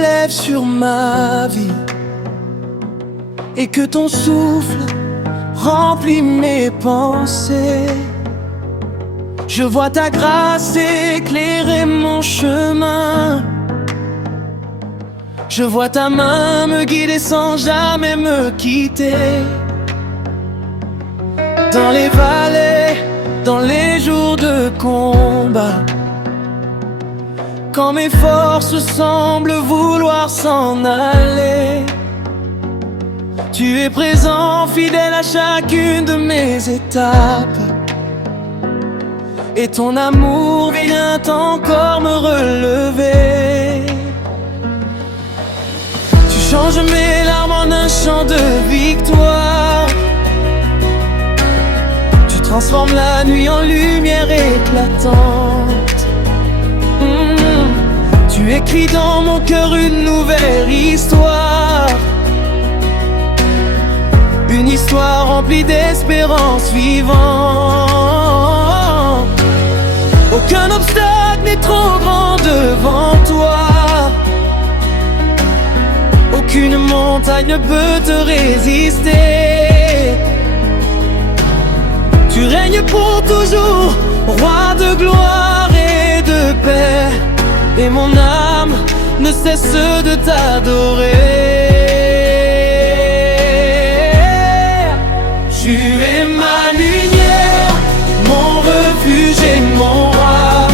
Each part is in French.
lève sur ma vie et que ton souffle remplit mes pensées. Je vois ta grâce éclairer mon chemin. Je vois ta main me guider sans jamais me quitter. Dans les vallées, dans les jours de combat, quand mes forces semblent vouloir s'en aller, tu es présent, fidèle à chacune de mes étapes. Et ton amour vient encore me relever. Tu changes mes larmes en un chant de victoire. Tu transformes la nuit en lumière éclatante. Tu écris dans mon cœur une nouvelle histoire. Une histoire remplie d'espérance vivante. Aucun obstacle n'est trop grand devant toi. Aucune montagne ne peut te résister. Tu règnes pour toujours, roi de gloire et de paix. Et mon âme ne cesse de t'adorer. Tu es ma lumière, mon refuge et mon roi.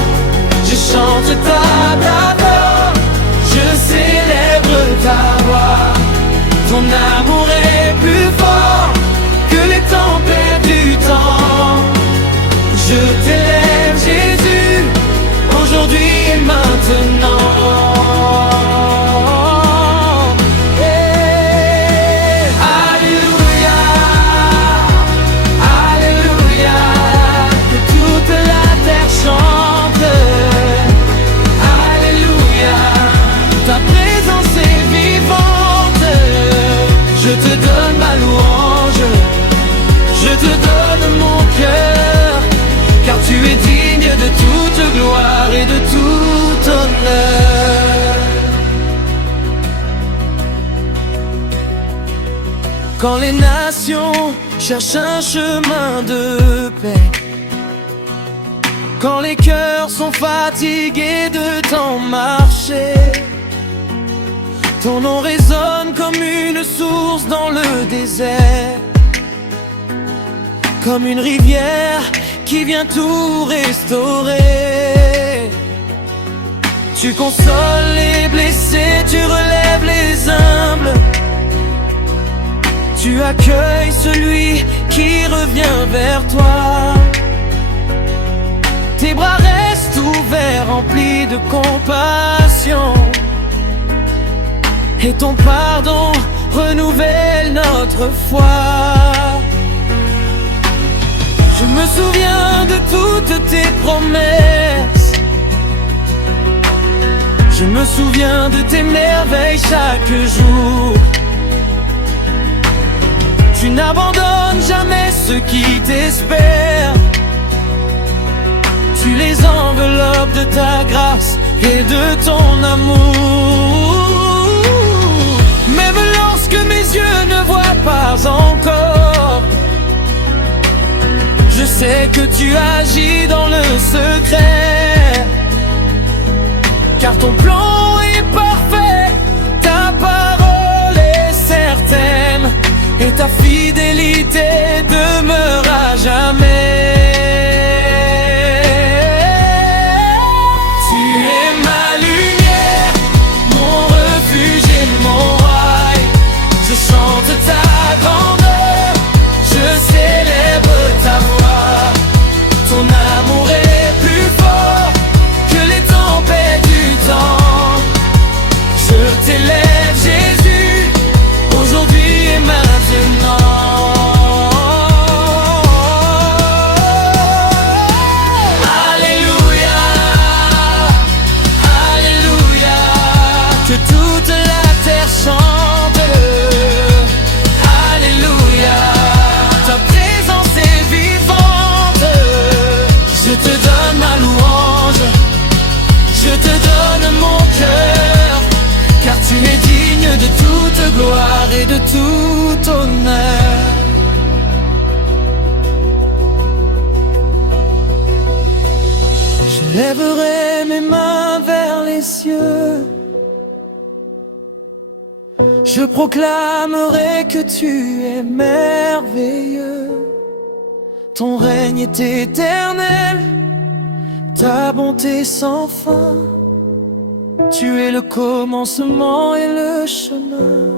Je chante ta grandeur, je célèbre ta voix. Ton amour est plus fort que les tempêtes du temps. Je t'élève Jésus, aujourd'hui et maintenant. Je te donne ma louange, je te donne mon cœur, car tu es digne de toute gloire et de tout honneur. Quand les nations cherchent un chemin de paix, quand les cœurs sont fatigués de tant marcher, ton nom résonne comme une source dans le désert, comme une rivière qui vient tout restaurer. Tu consoles les blessés, tu relèves les humbles. Tu accueilles celui qui revient vers toi. Tes bras restent ouverts, remplis de compassion. Et ton pardon renouvelle notre foi. Je me souviens de toutes tes promesses. Je me souviens de tes merveilles chaque jour. Tu n'abandonnes jamais ceux qui t'espèrent. Tu les enveloppes de ta grâce et de ton amour. Même lorsque mes yeux ne voient pas encore, je sais que tu agis dans le secret, car ton plan est parfait, ta parole est certaine, et ta fidélité demeure à jamais. Tu es ma lumière, mon refuge et mon je chante ta grandeur, je célèbre ta voix. Ton amour est plus fort que les tempêtes du temps. Je t'élève Jésus, aujourd'hui et maintenant. Alléluia, Alléluia, que toute la terre chante. Je te donne ma louange, je te donne mon cœur, car tonnerre. Je lèverai mes mains vers les cieux, je proclamerai que tu es merveilleux. Ton règne est éternel, ta bonté sans fin. Tu es le commencement et le chemin.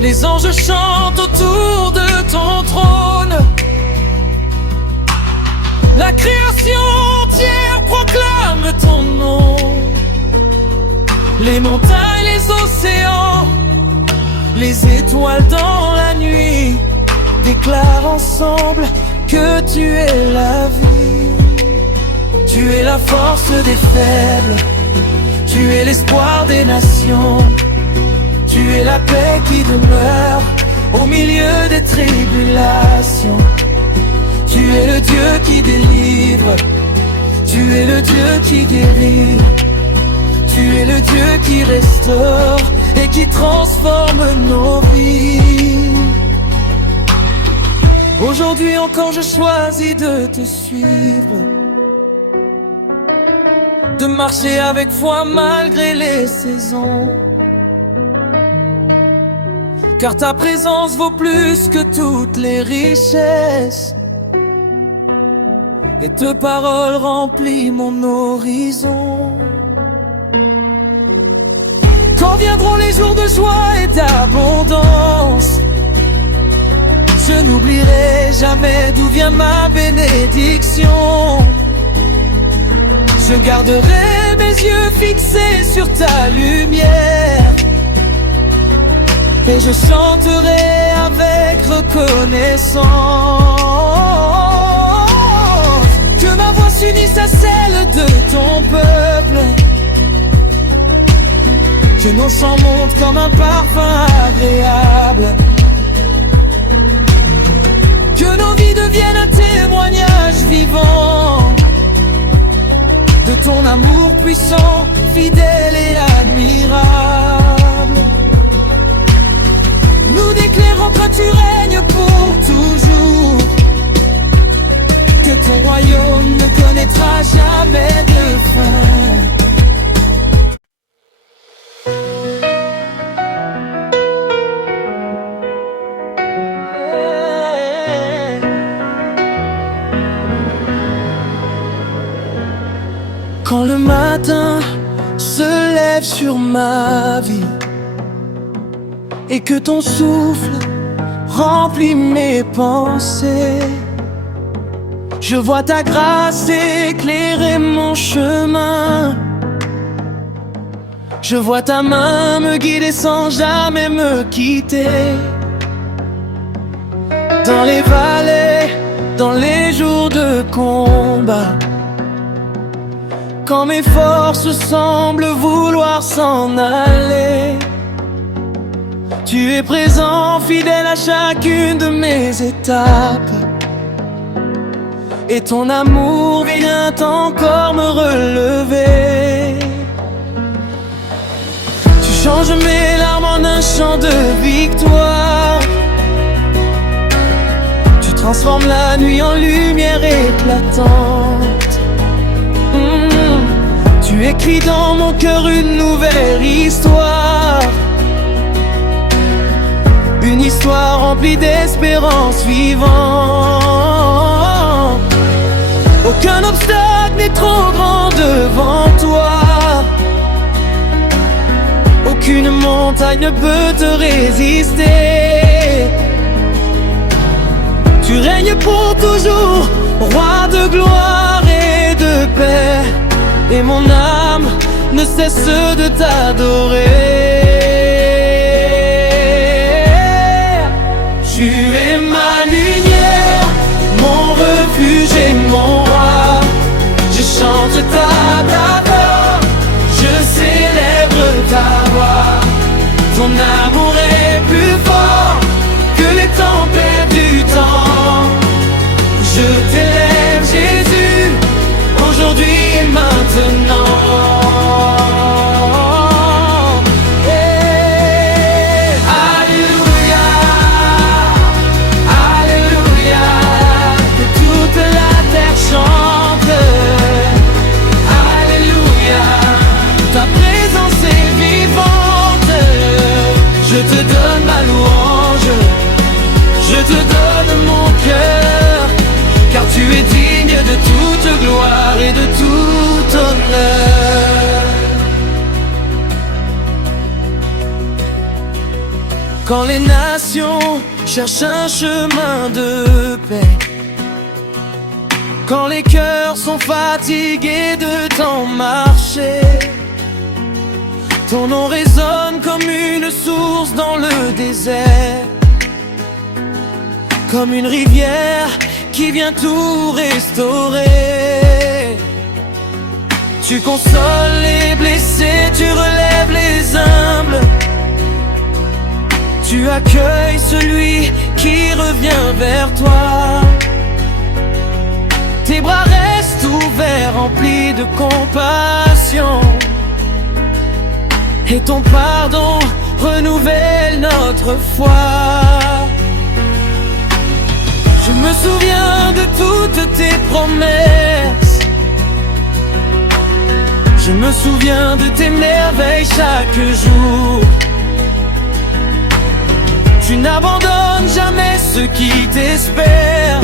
Les anges chantent autour de ton trône, la création entière proclame ton nom. Les montagnes, les océans, les étoiles dans la nuit déclarent ensemble que tu es la vie. Tu es la force des faibles, tu es l'espoir des nations. Tu es la paix qui demeure au milieu des tribulations. Tu es le Dieu qui délivre, tu es le Dieu qui guérit. Tu es le Dieu qui restaure et qui transforme nos vies. Aujourd'hui encore je choisis de te suivre, de marcher avec foi malgré les saisons. Car ta présence vaut plus que toutes les richesses, et tes paroles remplissent mon horizon. Quand viendront les jours de joie et d'abondance, je n'oublierai jamais d'où vient ma bénédiction. Je garderai mes yeux fixés sur ta lumière, et je chanterai avec reconnaissance. Que ma voix s'unisse à celle de ton peuple, que nos chants montent comme un parfum agréable, que nos vies deviennent un témoignage vivant de ton amour puissant, fidèle et admirable. Nous déclarons que tu règnes pour toujours, que ton royaume ne connaîtra jamais de fin. Quand le matin se lève sur ma vie et que ton souffle remplit mes pensées, je vois ta grâce éclairer mon chemin. Je vois ta main me guider sans jamais me quitter. Dans les vallées, dans les jours de combat, quand mes forces semblent vouloir s'en aller, tu es présent, fidèle à chacune de mes étapes, et ton amour vient encore me relever. Tu changes mes larmes en un chant de victoire, tu transformes la nuit en lumière éclatante. Tu écris dans mon cœur une nouvelle histoire, une histoire remplie d'espérance vivante. Aucun obstacle n'est trop grand devant toi, aucune montagne ne peut te résister. Tu règnes pour toujours, roi de gloire et de paix, et mon âme ne cesse de t'adorer. Tu es ma lumière, mon refuge et mon roi. Je chante ta gloire, je célèbre ta voix. Ton amour est plus fort que les tempêtes du temps. Je t'élève Jésus, aujourd'hui et maintenant. te donne ma louange, je te donne mon cœur, car tu es digne de toute gloire et de tout honneur. Quand les nations cherchent un chemin de paix, quand les cœurs sont fatigués de tant marcher, ton nom résonne comme une source dans le désert, comme une rivière qui vient tout restaurer. Tu consoles les blessés, tu relèves les humbles, tu accueilles celui qui revient vers toi. Tes bras restent ouverts, remplis de compassion, et ton pardon renouvelle notre foi. Je me souviens de toutes tes promesses, je me souviens de tes merveilles chaque jour. Tu n'abandonnes jamais ceux qui t'espèrent,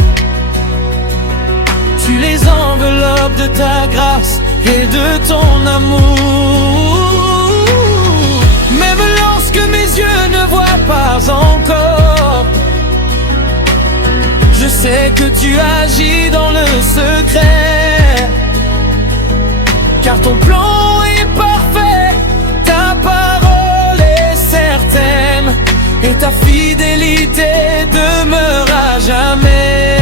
tu les enveloppes de ta grâce et de ton amour. Même lorsque mes yeux ne voient pas encore, je sais que tu agis dans le secret, car ton plan est parfait, ta parole est certaine, et ta fidélité demeure à jamais.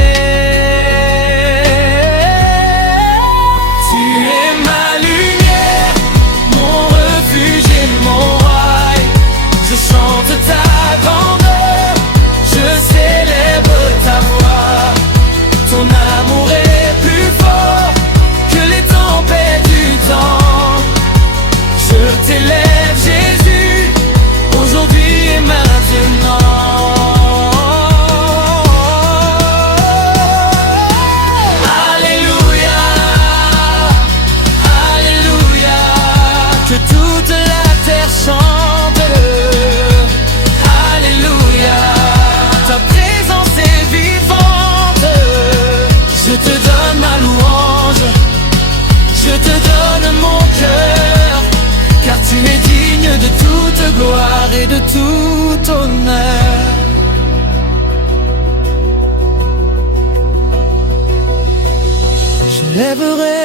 Tu es ma lumière, mon refuge et mon rail. Je chante ta grandeur, je célèbre ta voix. Ton amour est plus fort que les tempêtes du temps. Je t'élève Jésus, aujourd'hui et maintenant. Alléluia, Alléluia, que toute la terre chante. Alléluia, ta présence est vivante. Je te donne ma louange, je te donne mon cœur, car tu es digne de toute gloire et de tout honneur. Je lèverai